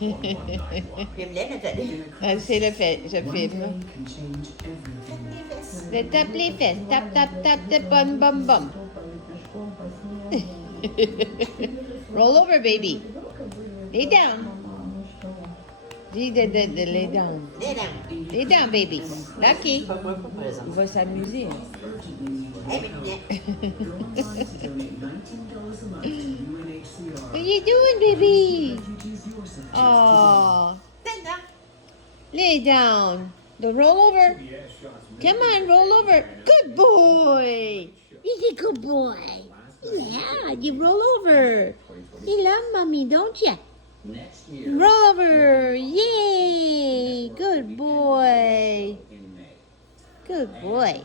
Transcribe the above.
Phim đến là sẽ đi. C'est le fait, je filme. Le tape les fesses, tap tap tap tap bum bum bum. Roll over, baby. Lay down. Dis de lay down. Lay down. Lay down, baby. Lucky. Pas moi, pas présent. Il va s'amuser. Eh, mais bien. What are you doing, baby? Oh, Lay down. lay down. The roll over. Come on, roll over. Good boy. You're a good boy. Yeah, you roll over. You love mommy, don't you? Roll over. Yay. Good boy. Good boy.